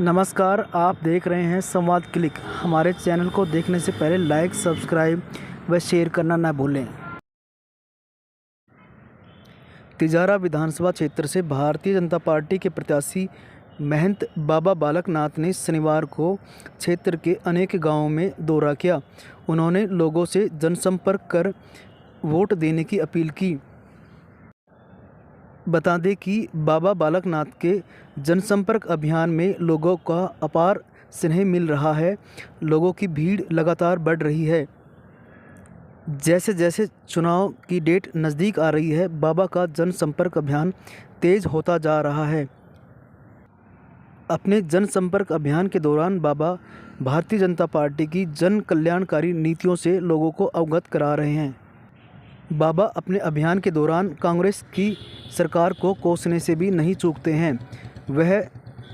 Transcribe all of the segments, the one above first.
नमस्कार, आप देख रहे हैं संवाद क्लिक। हमारे चैनल को देखने से पहले लाइक, सब्सक्राइब व शेयर करना न भूलें। तिजारा विधानसभा क्षेत्र से भारतीय जनता पार्टी के प्रत्याशी महंत बाबा बालक नाथ ने शनिवार को क्षेत्र के अनेक गांवों में दौरा किया। उन्होंने लोगों से जनसंपर्क कर वोट देने की अपील की। बता दें कि बाबा बालक नाथ के जनसंपर्क अभियान में लोगों का अपार स्नेह मिल रहा है। लोगों की भीड़ लगातार बढ़ रही है। जैसे जैसे चुनाव की डेट नज़दीक आ रही है, बाबा का जनसंपर्क अभियान तेज होता जा रहा है। अपने जनसंपर्क अभियान के दौरान बाबा भारतीय जनता पार्टी की जन कल्याणकारी नीतियों से लोगों को अवगत करा रहे हैं। बाबा अपने अभियान के दौरान कांग्रेस की सरकार को कोसने से भी नहीं चूकते हैं। वह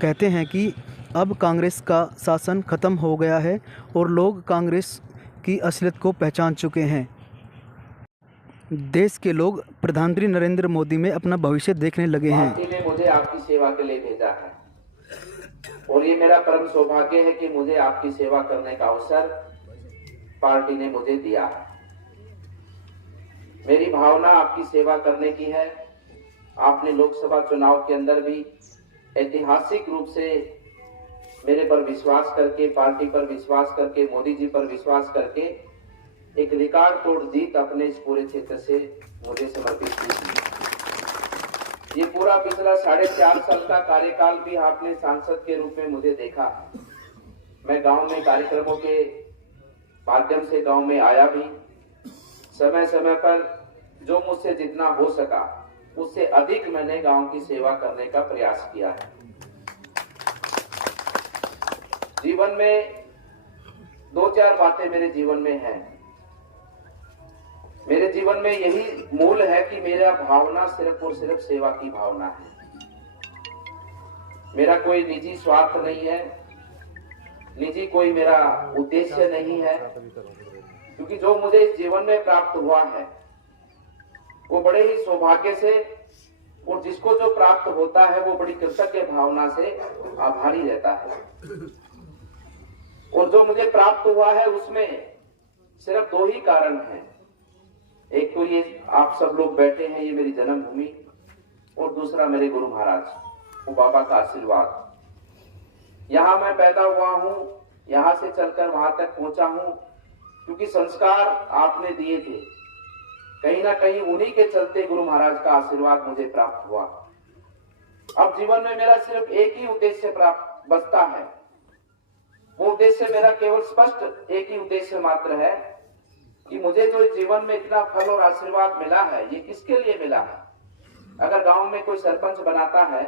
कहते हैं कि अब कांग्रेस का शासन खत्म हो गया है और लोग कांग्रेस की असलियत को पहचान चुके हैं। देश के लोग प्रधानमंत्री नरेंद्र मोदी में अपना भविष्य देखने लगे हैं। पार्टी ने मुझे आपकी सेवा के लिए भेजा है और ये मेरा परम सौभाग्य है कि मुझे आपकी सेवा करने का अवसर पार्टी ने मुझे दिया है। मेरी भावना आपकी सेवा करने की है। आपने लोकसभा चुनाव के अंदर भी ऐतिहासिक रूप से मेरे पर विश्वास करके, पार्टी पर विश्वास करके, मोदी जी पर विश्वास करके एक रिकॉर्ड तोड़ जीत अपने इस पूरे क्षेत्र से मुझे समर्पित की। ये पूरा पिछला 4.5 साल का कार्यकाल भी आपने सांसद के रूप में मुझे देखा। मैं गांव में कार्यक्रमों के माध्यम से गांव में आया भी, समय समय पर जो मुझसे जितना हो सका उससे अधिक मैंने गांव की सेवा करने का प्रयास किया है। जीवन में 2-4 बातें मेरे जीवन में हैं। मेरे जीवन में यही मूल है कि मेरा भावना सिर्फ और सिर्फ सेवा की भावना है। मेरा कोई निजी स्वार्थ नहीं है, निजी कोई मेरा उद्देश्य नहीं है, क्योंकि जो मुझे इस जीवन में प्राप्त हुआ है वो बड़े ही सौभाग्य से, और जिसको जो प्राप्त होता है वो बड़ी कृतज्ञ भावना से आभारी रहता है। और जो मुझे प्राप्त हुआ है उसमें सिर्फ 2 ही कारण हैं। एक तो ये आप सब लोग बैठे हैं, ये मेरी जन्मभूमि, और दूसरा मेरे गुरु महाराज, वो बाबा का आशीर्वाद। यहां मैं पैदा हुआ हूं, यहां से चलकर वहां तक पहुंचा हूं क्योंकि संस्कार आपने दिए थे। कहीं ना कहीं उन्हीं के चलते गुरु महाराज का आशीर्वाद मुझे प्राप्त हुआ। अब जीवन में मेरा सिर्फ एक ही उद्देश्य प्राप्त बचता है। वो उद्देश्य मेरा केवल स्पष्ट एक ही उद्देश्य मात्र है कि मुझे जो जीवन में इतना फल और आशीर्वाद मिला है ये किसके लिए मिला है। अगर गांव में कोई सरपंच बनाता है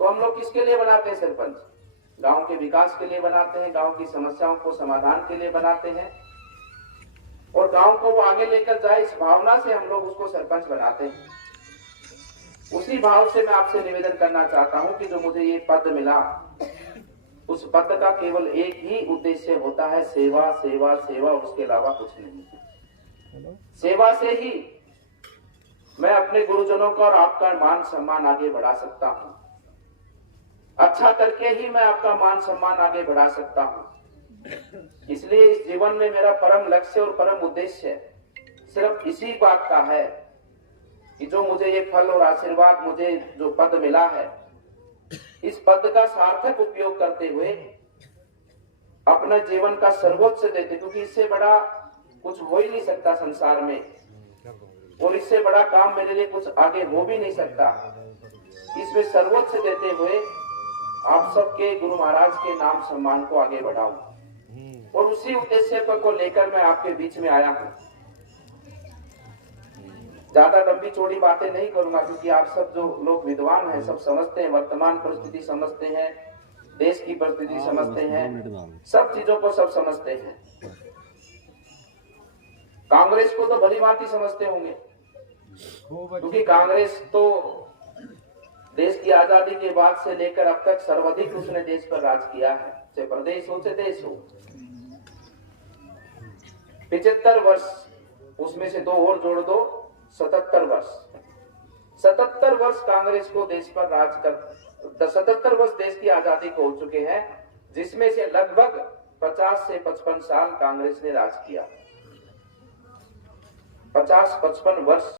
तो हम लोग किसके लिए बनाते हैं सरपंच? गांव के विकास के लिए बनाते हैं, गांव की समस्याओं को समाधान के लिए बनाते हैं, और गांव को वो आगे लेकर जाए इस भावना से हम लोग उसको सरपंच बनाते हैं। उसी भाव से मैं आपसे निवेदन करना चाहता हूं कि जो मुझे ये पद मिला, उस पद का केवल एक ही उद्देश्य होता है, सेवा सेवा सेवा, उसके अलावा कुछ नहीं। सेवा से ही मैं अपने गुरुजनों का और आपका मान सम्मान आगे बढ़ा सकता हूं। अच्छा करके ही मैं आपका मान सम्मान आगे बढ़ा सकता हूं। इसलिए इस जीवन में मेरा परम लक्ष्य और परम उद्देश्य सिर्फ इसी बात का है कि जो मुझे ये फल और आशीर्वाद, मुझे जो पद मिला है, इस पद का सार्थक उपयोग करते हुए अपना जीवन का सर्वोच्च देते, क्योंकि इससे बड़ा कुछ हो ही नहीं सकता संसार में, और इससे बड़ा काम मेरे लिए कुछ आगे हो भी नहीं सकता। इसमें सर्वोच्च देते हुए आप सबके गुरु महाराज के नाम सम्मान को आगे बढ़ाऊं, और उसी उद्देश्य को लेकर मैं आपके बीच में आया हूं। ज्यादा लंबी चौड़ी बातें नहीं करूंगा, क्योंकि आप सब जो लोग विद्वान हैं सब समझते हैं, वर्तमान परिस्थिति समझते हैं, देश की परिस्थिति समझते हैं, सब चीजों को सब समझते हैं। कांग्रेस को तो भली भांति समझते होंगे, क्योंकि कांग्रेस तो देश की आजादी के बाद से लेकर अब तक सर्वाधिक उसने देश पर राज किया है, चाहे प्रदेश हो चाहे देश हो। 75 वर्ष, उसमें से 2 और जोड़ दो, 77 वर्ष। 77 वर्ष कांग्रेस को देश पर 77 वर्ष देश की आजादी को हो चुके हैं, जिसमें से लगभग 50 से 55 साल कांग्रेस ने राज किया। 50-55 वर्ष